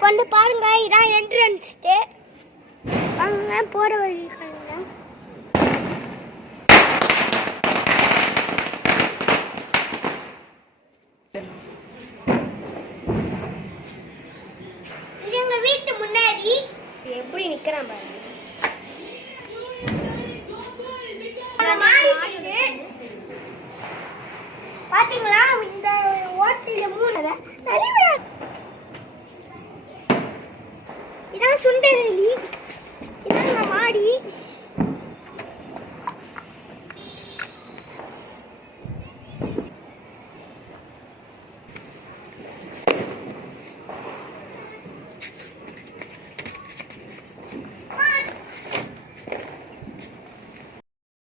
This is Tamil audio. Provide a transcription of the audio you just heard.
இப்போ வந்து பாருங்க, இதான் என்ட்ரன்ஸ். வாங்க போற வழி காணுங்க. இது எங்க வீட்டு முன்னாடி எப்படி நிக்கிறான் பாருங்க. பாத்தீங்களா, இந்த ஓட்டில 3 இதான் சுண்டலி, இதான் மாடி.